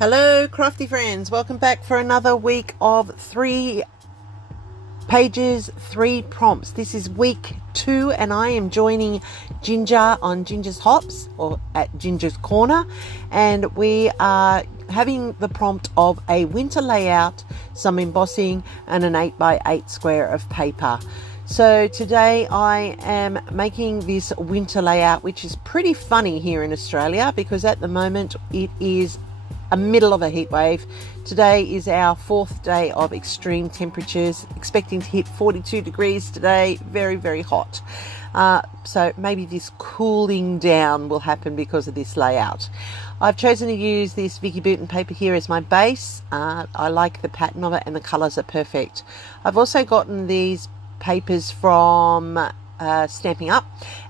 Hello crafty friends, welcome back for another week of 3 pages, 3 prompts. This is week 2 and I am joining Ginger on Ginger's Hops, or at Ginger's Corner, and we are having the prompt of a winter layout, some embossing and an 8x8 square of paper. So today I am making this winter layout, which is pretty funny here in Australia because at the moment it is a middle of a heat wave. Today is our 4th day of extreme temperatures, expecting to hit 42 degrees today. Very, very hot. So maybe this cooling down will happen because of this layout. I've chosen to use this Vicky Bouton paper here as my base. I like the pattern of it and the colours are perfect. I've also gotten these papers from Stamping Up,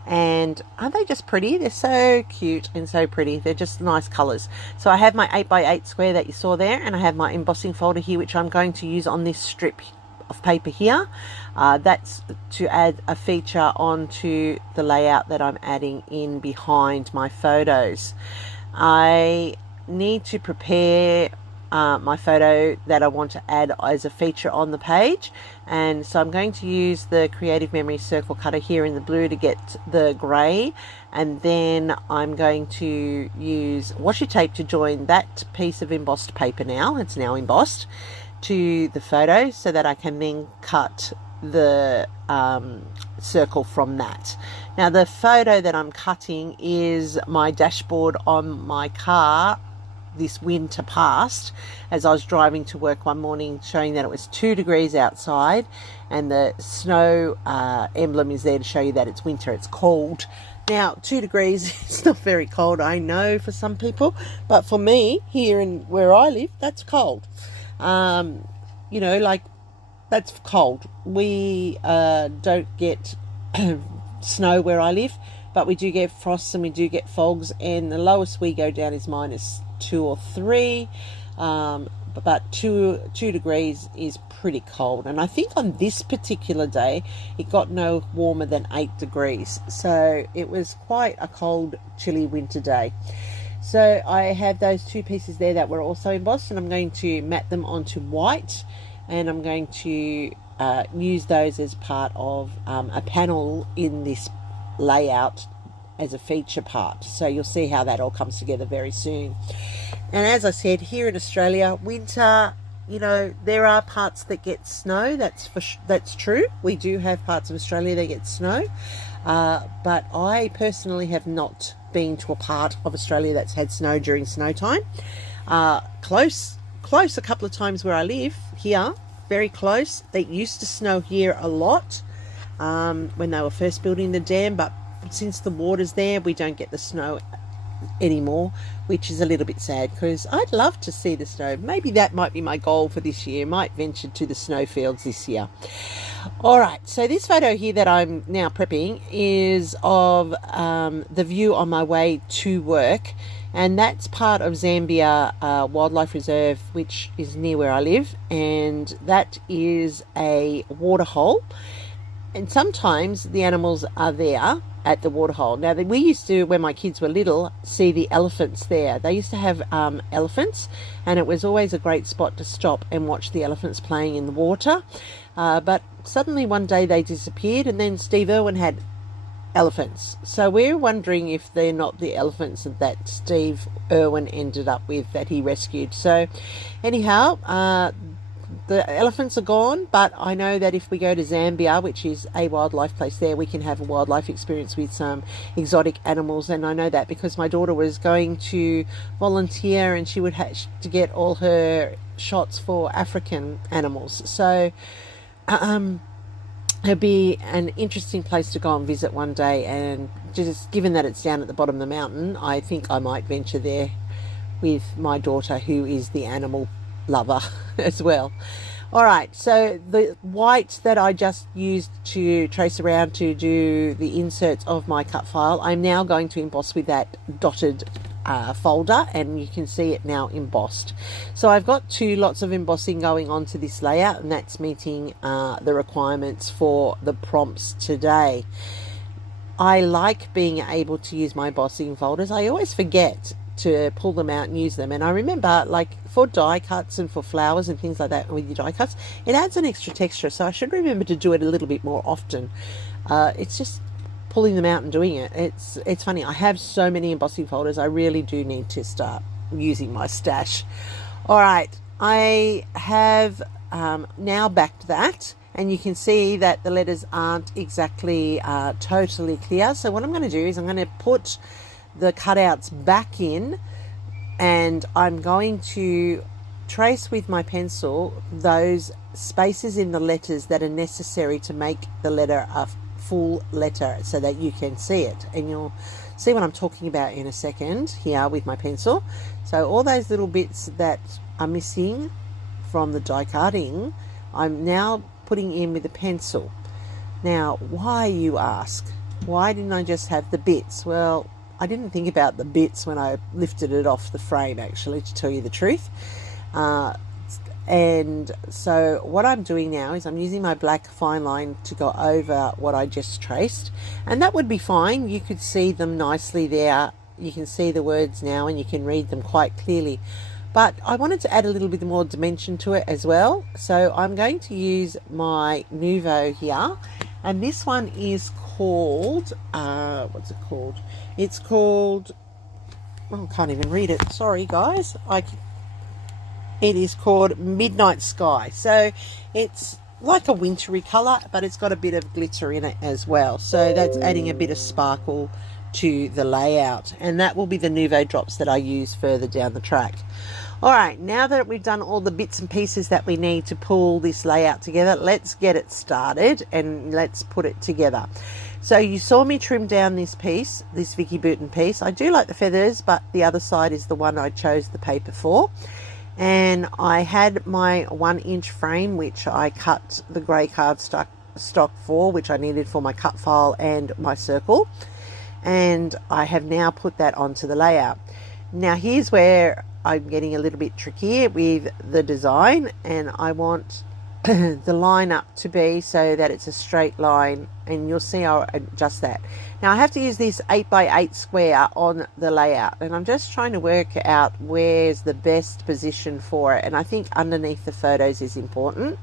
and aren't they just pretty? They're so cute and so pretty. They're just nice colours. So I have my 8x8 square that you saw there, and I have my embossing folder here, which I'm going to use on this strip of paper here. That's to add a feature onto the layout that I'm adding in behind my photos. I need to prepare my photo that I want to add as a feature on the page, and so I'm going to use the Creative Memory circle cutter here in the blue to get the grey, and then I'm going to use washi tape to join that piece of embossed paper, now it's now embossed, to the photo so that I can then cut the circle from that. Now the photo that I'm cutting is my dashboard on my car this winter past, as I was driving to work one morning, showing that it was 2 degrees outside, and the snow emblem is there to show you that it's winter, it's cold. Now 2 degrees is not very cold, I know, for some people, but for me here in where I live, that's cold. You know, like, that's cold. We don't get snow where I live, but we do get frosts and we do get fogs, and the lowest we go down is -2 or 3, but 2 degrees is pretty cold. And I think on this particular day it got no warmer than 8 degrees, so it was quite a cold, chilly winter day. So I have those 2 pieces there that were also embossed, and I'm going to mat them onto white, and I'm going to use those as part of a panel in this layout as a feature part. So you'll see how that all comes together very soon. And as I said, here in Australia, winter, you know, there are parts that get snow. That's true. We do have parts of Australia that get snow, but I personally have not been to a part of Australia that's had snow during snow time. Close a couple of times where I live here, very close. They used to snow here a lot when they were first building the dam, but since the water's there, we don't get the snow anymore, which is a little bit sad because I'd love to see the snow. Maybe that might be my goal for this year. Might venture to the snowfields this year. All right, so this photo here that I'm now prepping is of the view on my way to work, and that's part of Zambia Wildlife Reserve, which is near where I live, and that is a waterhole, and sometimes the animals are there at the waterhole. Now, we used to, when my kids were little, see the elephants there. They used to have elephants, and it was always a great spot to stop and watch the elephants playing in the water. But suddenly one day they disappeared, and then Steve Irwin had elephants. So we're wondering if they're not the elephants that Steve Irwin ended up with, that he rescued. So anyhow, the elephants are gone, but I know that if we go to Zambia, which is a wildlife place there, we can have a wildlife experience with some exotic animals. And I know that because my daughter was going to volunteer, and she would have to get all her shots for African animals. So it'd be an interesting place to go and visit one day, and just given that it's down at the bottom of the mountain, I think I might venture there with my daughter, who is the animal lover as well. All right, so the white that I just used to trace around to do the inserts of my cut file, I'm now going to emboss with that dotted folder, and you can see it now embossed. So I've got 2 lots of embossing going on to this layout, and that's meeting the requirements for the prompts today. I like being able to use my embossing folders. I always forget to pull them out and use them. And I remember, like, for die cuts and for flowers and things like that with your die cuts, it adds an extra texture, so I should remember to do it a little bit more often. It's just pulling them out and doing it. It's funny, I have so many embossing folders, I really do need to start using my stash. All right, I have now backed that, and you can see that the letters aren't exactly totally clear. So what I'm going to do is I'm going to put the cutouts back in, and I'm going to trace with my pencil those spaces in the letters that are necessary to make the letter a full letter so that you can see it, and you'll see what I'm talking about in a second here with my pencil. So all those little bits that are missing from the die cutting, I'm now putting in with a pencil. Now, why, you ask? Why didn't I just have the bits? Well, I didn't think about the bits when I lifted it off the frame, actually, to tell you the truth. And so what I'm doing now is I'm using my black fine line to go over what I just traced, and that would be fine. You could see them nicely there. You can see the words now and you can read them quite clearly, but I wanted to add a little bit more dimension to it as well. So I'm going to use my Nuvo here, and this one is called what's it called? It's called, oh, I can't even read it, sorry guys. It is called Midnight Sky. So it's like a wintry colour, but it's got a bit of glitter in it as well. So that's adding a bit of sparkle to the layout. And that will be the Nuvo drops that I use further down the track. All right, now that we've done all the bits and pieces that we need to pull this layout together, let's get it started and let's put it together. So you saw me trim down this piece, this Vicky Bouton piece. I do like the feathers, but the other side is the one I chose the paper for. And I had my 1-inch frame, which I cut the grey cardstock for, which I needed for my cut file and my circle. And I have now put that onto the layout. Now here's where I'm getting a little bit tricky with the design, and I want the line up to be so that it's a straight line, and you'll see I'll adjust that. Now I have to use this 8x8 square on the layout, and I'm just trying to work out where's the best position for it, and I think underneath the photos is important.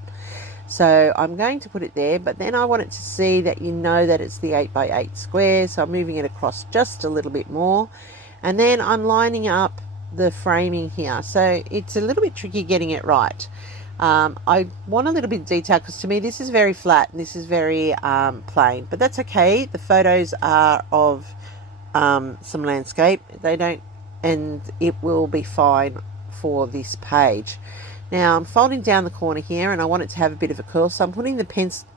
So I'm going to put it there, but then I want it to see that you know that it's the 8x8 square, so I'm moving it across just a little bit more, and then I'm lining up the framing here. So it's a little bit tricky getting it right. I want a little bit of detail because to me this is very flat and this is very plain, but that's okay. The photos are of some landscape. They don't, and it will be fine for this page. Now I'm folding down the corner here and I want it to have a bit of a curl, so I'm putting the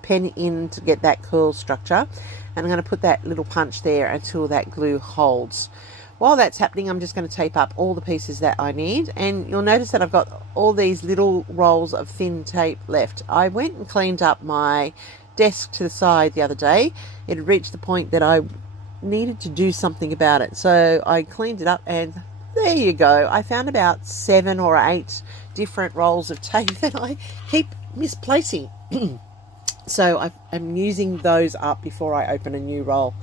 pen in to get that curl structure, and I'm going to put that little punch there until that glue holds. While that's happening, I'm just going to tape up all the pieces that I need, and you'll notice that I've got all these little rolls of thin tape left. I went and cleaned up my desk to the side the other day. It had reached the point that I needed to do something about it, so I cleaned it up, and there you go. I found about 7 or 8 different rolls of tape that I keep misplacing. So I'm using those up before I open a new roll.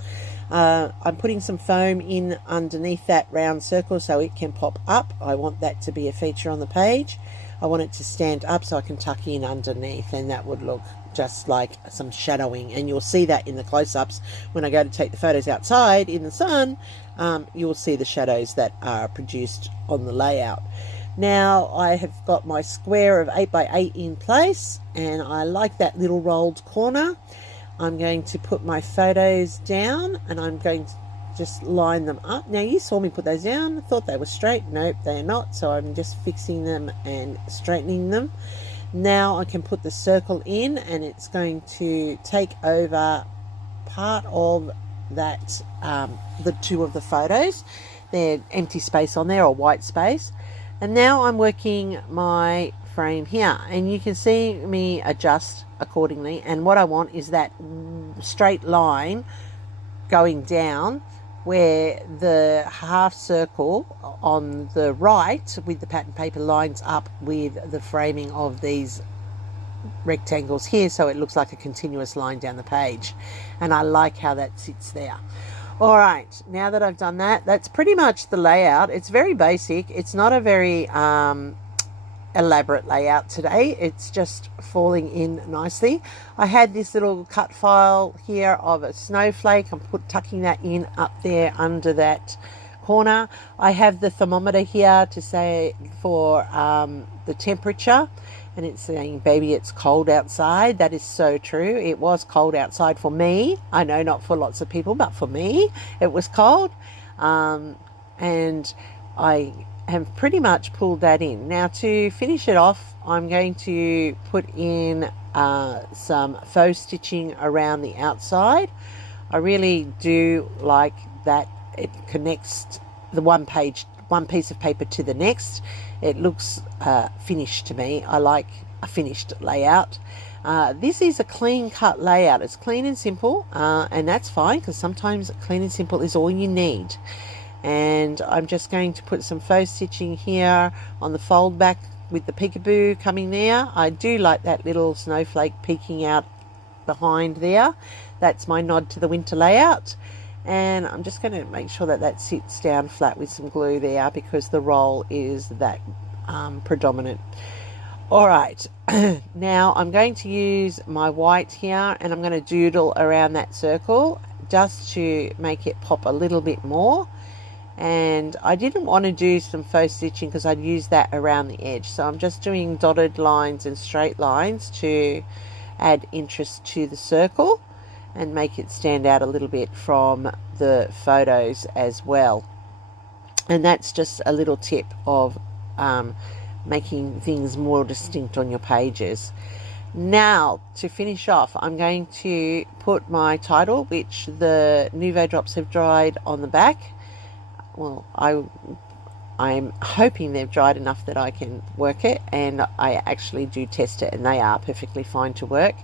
I'm putting some foam in underneath that round circle so it can pop up. I want that to be a feature on the page. I want it to stand up so I can tuck in underneath, and that would look just like some shadowing, and you'll see that in the close-ups when I go to take the photos outside in the sun. You'll see the shadows that are produced on the layout. Now I have got my square of 8x8 in place, and I like that little rolled corner. I'm going to put my photos down and I'm going to just line them up. Now you saw me put those down. I thought they were straight. Nope, they're not. So I'm just fixing them and straightening them. Now I can put the circle in, and it's going to take over part of that, the 2 of the photos. They're empty space on there, or white space. And now I'm working my frame here, and you can see me adjust accordingly, and what I want is that straight line going down where the half circle on the right with the pattern paper lines up with the framing of these rectangles here, so it looks like a continuous line down the page, and I like how that sits there. All right, now that I've done that, that's pretty much the layout. It's very basic. It's not a very elaborate layout today. It's just falling in nicely. I had this little cut file here of a snowflake. I'm tucking that in up there under that corner. I have the thermometer here to say for the temperature, and it's saying, baby, it's cold outside. That is so true. It was cold outside for me. I know not for lots of people, but for me it was cold. And I have pretty much pulled that in. Now to finish it off, I'm going to put in some faux stitching around the outside. I really do like that it connects the one piece of paper to the next. It looks finished to me. I like a finished layout. This is a clean cut layout. It's clean and simple, and that's fine, because sometimes clean and simple is all you need. And I'm just going to put some faux stitching here on the fold back with the peekaboo coming there. I do like that little snowflake peeking out behind there. That's my nod to the winter layout. And I'm just going to make sure that that sits down flat with some glue there, because the roll is that predominant. All right, now I'm going to use my white here, and I'm going to doodle around that circle just to make it pop a little bit more. And I didn't want to do some faux stitching because I'd use that around the edge, so I'm just doing dotted lines and straight lines to add interest to the circle and make it stand out a little bit from the photos as well. And that's just a little tip of making things more distinct on your pages. Now to finish off, I'm going to put my title, which the Nuvo drops have dried, on the back. Well, I'm hoping they've dried enough that I can work it, and I actually do test it, and they are perfectly fine to work.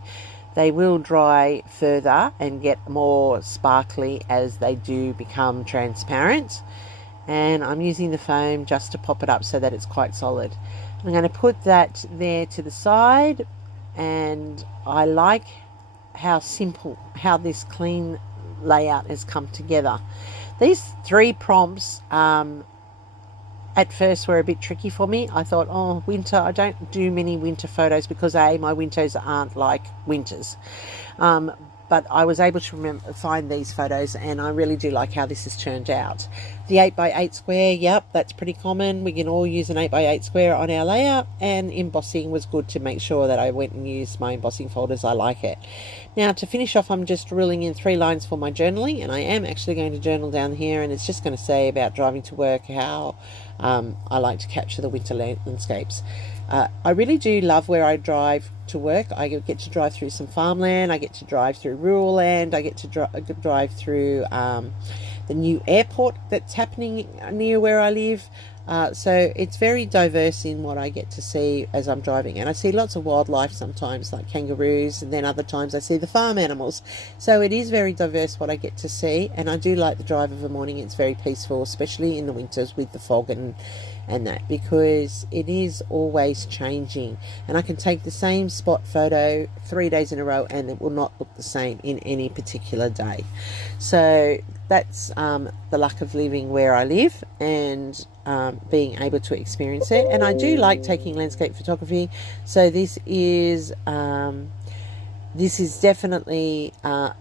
They will dry further and get more sparkly as they do become transparent. And I'm using the foam just to pop it up so that it's quite solid. I'm going to put that there to the side, and I like how simple, how this clean layout has come together. These 3 prompts at first were a bit tricky for me. I thought, oh, winter, I don't do many winter photos because my winters aren't like winters. But I was able to find these photos, and I really do like how this has turned out. The 8x8 square, yep, that's pretty common. We can all use an 8x8 square on our layout, and embossing was good to make sure that I went and used my embossing folders. I like it. Now to finish off, I'm just ruling in 3 lines for my journaling, and I am actually going to journal down here, and it's just going to say about driving to work, how I like to capture the winter landscapes. I really do love where I drive to work. I get to drive through some farmland, I get to drive through rural land, I get to drive through the new airport that's happening near where I live. So it's very diverse in what I get to see as I'm driving, and I see lots of wildlife sometimes, like kangaroos, and then other times I see the farm animals. So it is very diverse what I get to see, and I do like the drive of the morning. It's very peaceful, especially in the winters with the fog and that, because it is always changing, and I can take the same spot photo 3 days in a row and it will not look the same in any particular day. So that's the luck of living where I live and being able to experience it. And I do like taking landscape photography, so this is definitely a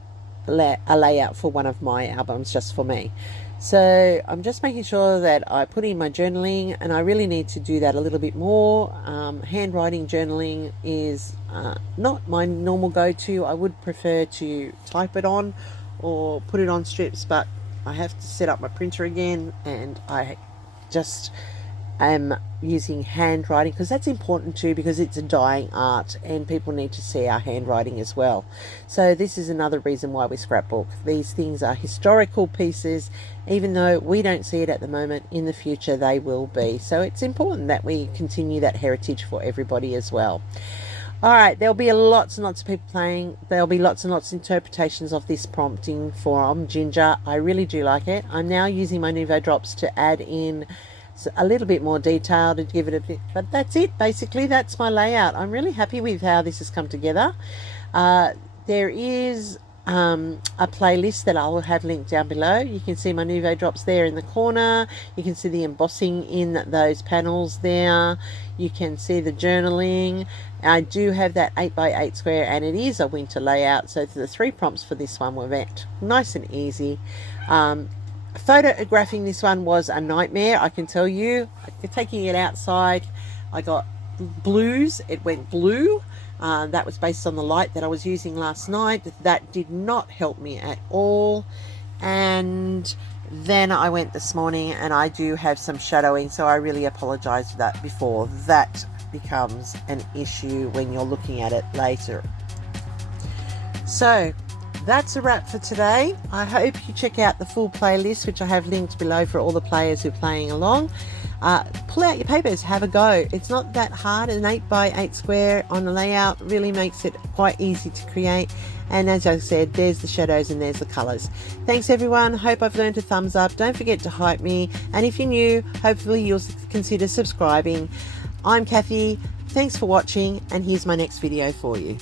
layout for one of my albums, just for me. So I'm just making sure that I put in my journaling, and I really need to do that a little bit more. Handwriting journaling is not my normal go-to. I would prefer to type it on or put it on strips, but I have to set up my printer again, and I just am using handwriting because that's important too, because it's a dying art and people need to see our handwriting as well. So this is another reason why we scrapbook. These things are historical pieces. Even though we don't see it at the moment, in the future they will be. So it's important that we continue that heritage for everybody as well. All right, there'll be lots and lots of people playing. There'll be lots and lots of interpretations of this prompting from Ginger. I really do like it. I'm now using my Nuvo drops to add in a little bit more detail to give it a bit, but that's it. Basically, that's my layout. I'm really happy with how this has come together. There is a playlist that I'll have linked down below. You can see my Nouveau drops there in the corner. You can see the embossing in those panels there. You can see the journaling. I do have that 8x8 square, and it is a winter layout, so the 3 prompts for this one were nice and easy. Photographing this one was a nightmare, I can tell you. Taking it outside, I got blues. It went blue. That was based on the light that I was using last night. That did not help me at all. And then I went this morning, and I do have some shadowing, so I really apologize for that before. That becomes an issue when you're looking at it later. So that's a wrap for today. I hope you check out the full playlist, which I have linked below for all the players who are playing along. Pull out your papers, have a go. It's not that hard. An 8x8 square on the layout really makes it quite easy to create. And as I said, there's the shadows and there's the colours. Thanks everyone. Hope I've learned a thumbs up. Don't forget to hype me. And if you're new, hopefully you'll consider subscribing. I'm Kathy. Thanks for watching, and here's my next video for you.